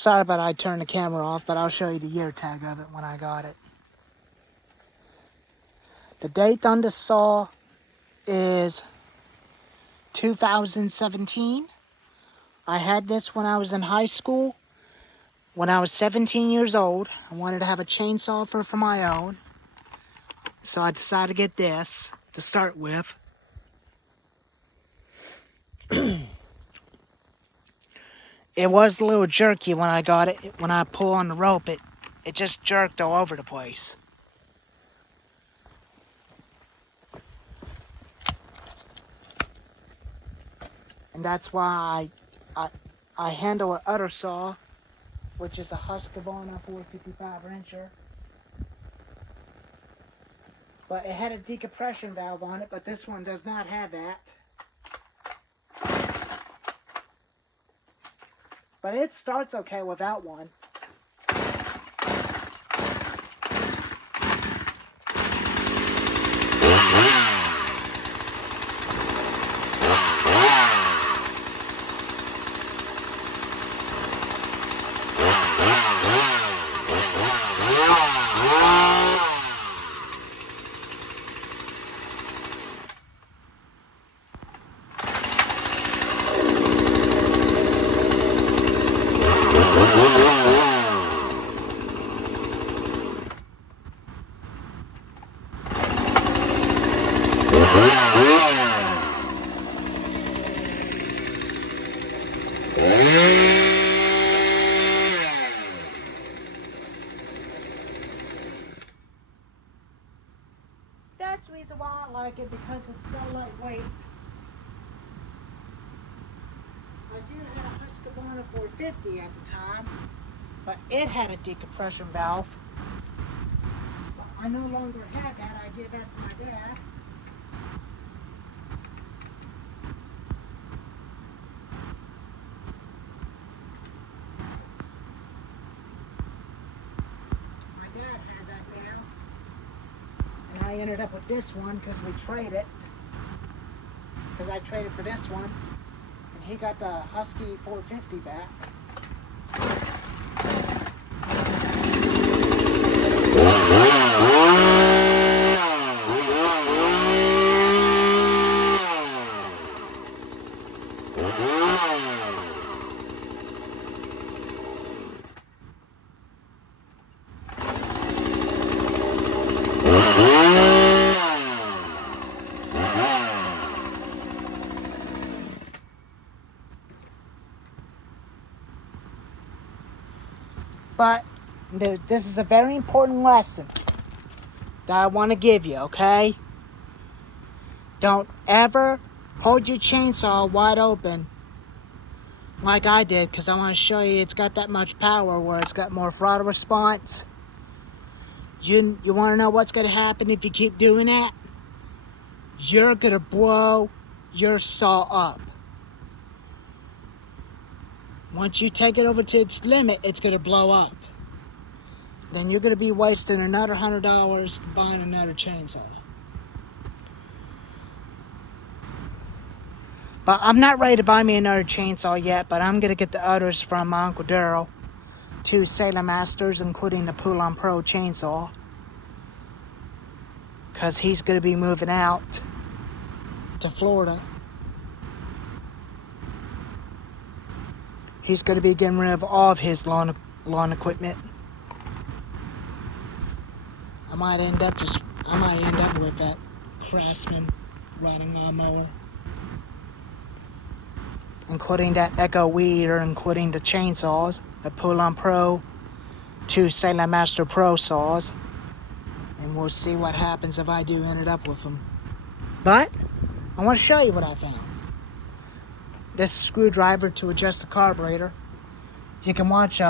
Sorry about I turned the camera off, but I'll show you the year tag of it when I got it. The date on the saw is 2017. I had this when I was in high school. When I was 17 years old, I wanted to have a chainsaw for my own. So I decided to get this to start with. It was a little jerky when I got it. When I pull on the rope, it just jerked all over the place. And that's why I handle an other saw, which is a husqavra 455 incher. But it had a decompression valve on it, but this one does not have that. But it starts okay without one. That's the reason why I like it, because it's so lightweight. I do have a Husqvarna 450 at the time, but it had a decompression valve. But I no longer have that. I gave that to my dad. My dad has that now. And I ended up with this one because we traded. Because I traded for this one. And he got the Husky 450 back. But this is a very important lesson that I want to give you, okay? Don't ever hold your chainsaw wide open like I did, because I want to show you it's got that much power where it's got more throttle response. You want to know what's going to happen if you keep doing that? You're going to blow your saw up. Once you take it over to its limit, it's going to blow up. Then you're going to be wasting another $100 buying another chainsaw. But I'm not ready to buy me another chainsaw yet, but I'm going to get the others from my Uncle Daryl. 2 Sailor Masters, including the Poulan Pro chainsaw. Because he's going to be moving out to Florida. He's going to be getting rid of all of his lawn equipment. I might end up with that Craftsman riding lawnmower, including that Echo Weeder, including the chainsaws, the Poulan Pro, 2 Sailor Master Pro saws, and we'll see what happens if I do end up with them. But I want to show you what I found. This screwdriver to adjust the carburetor. You can watch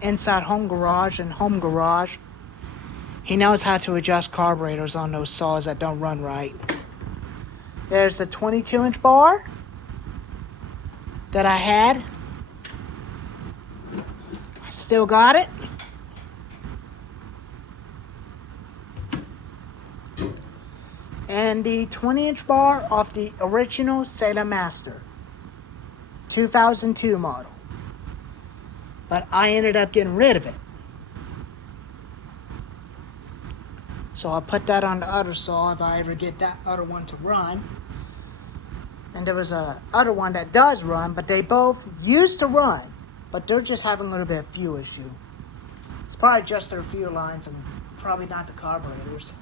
Inside Home Garage and Home Garage. He knows how to adjust carburetors on those saws that don't run right. There's the 22-inch bar that I had. I still got it. And the 20-inch bar off the original Sailor Master. 2002 model. But I ended up getting rid of it. So I'll put that on the other saw if I ever get that other one to run. And there was a other one that does run, but they both used to run, but they're just having a little bit of fuel issue. It's probably just their fuel lines and probably not the carburetors.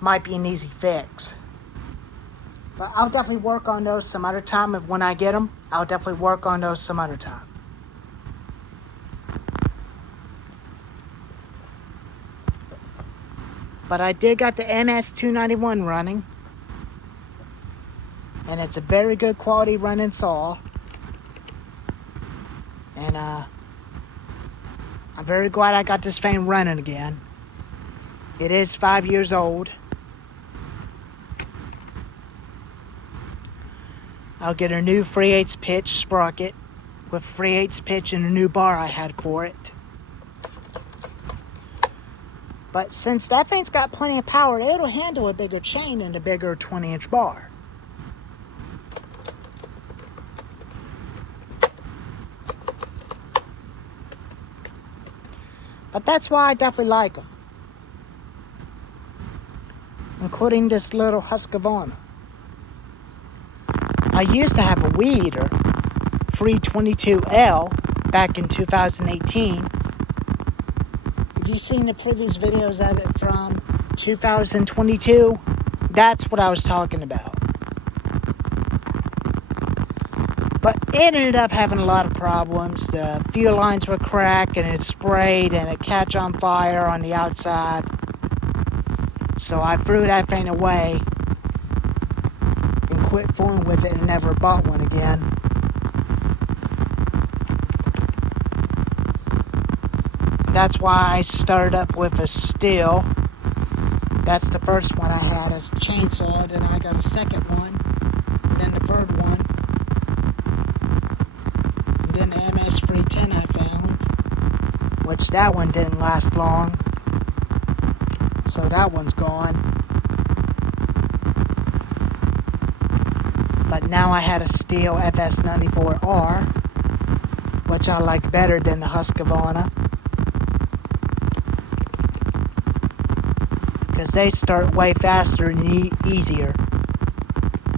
Might be an easy fix. But I'll definitely work on those some other time. If when I get them, I'll definitely work on those some other time. But I did got the MS291 running. And it's a very good quality running saw. And I'm very glad I got this thing running again. It is 5 years old. I'll get a new 3/8 pitch sprocket with 3/8 pitch and a new bar I had for it. But since that thing's got plenty of power, it'll handle a bigger chain and a bigger 20-inch bar. But that's why I definitely like them. Including this little husqavra. I used to have a weed eater, 322L, back in 2018. Have you seen the previous videos of it from 2022? That's what I was talking about. But it ended up having a lot of problems. The fuel lines were cracked and it sprayed and it catch on fire on the outside. So I threw that thing away and quit fooling with it and never bought one again. That's why I started up with a Stihl. That's the first one I had as a chainsaw. Then I got a second one. Then the third one. And then the MS310 I found. Which that one didn't last long. So that one's gone. But now I had a Stihl FS94R. Which I like better than the Husqvarna. Because they start way faster and easier.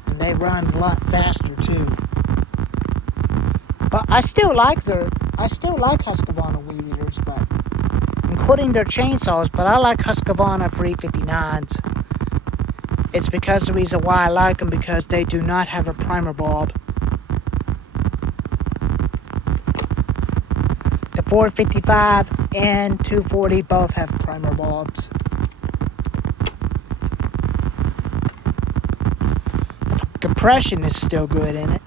And they run a lot faster too. But I still like Husqvarna weed eaters, but including their chainsaws, but I like Husqvarna 359s. It's because the reason why I like them, because they do not have a primer bulb. The 455 and 240 both have primer bulbs. Compression is still good in it.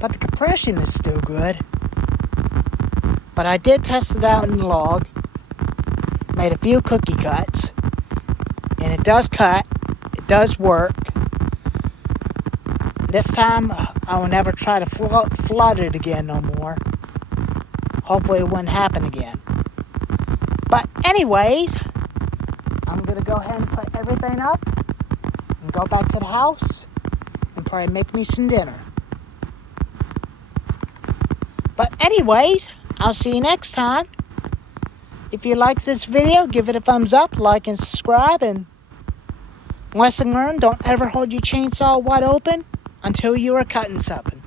But the compression is still good. But I did test it out in the log. Made a few cookie cuts. And it does cut. It does work. This time I will never try to flood it again no more. Hopefully it wouldn't happen again. But anyways, I'm going to go ahead and put everything up and go back to the house and probably make me some dinner. But anyways, I'll see you next time. If you like this video, give it a thumbs up, like and subscribe. And lesson learned, don't ever hold your chainsaw wide open until you are cutting something.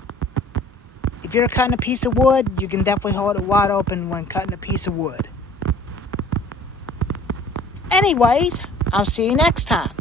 If you're cutting a piece of wood, you can definitely hold it wide open when cutting a piece of wood. Anyways, I'll see you next time.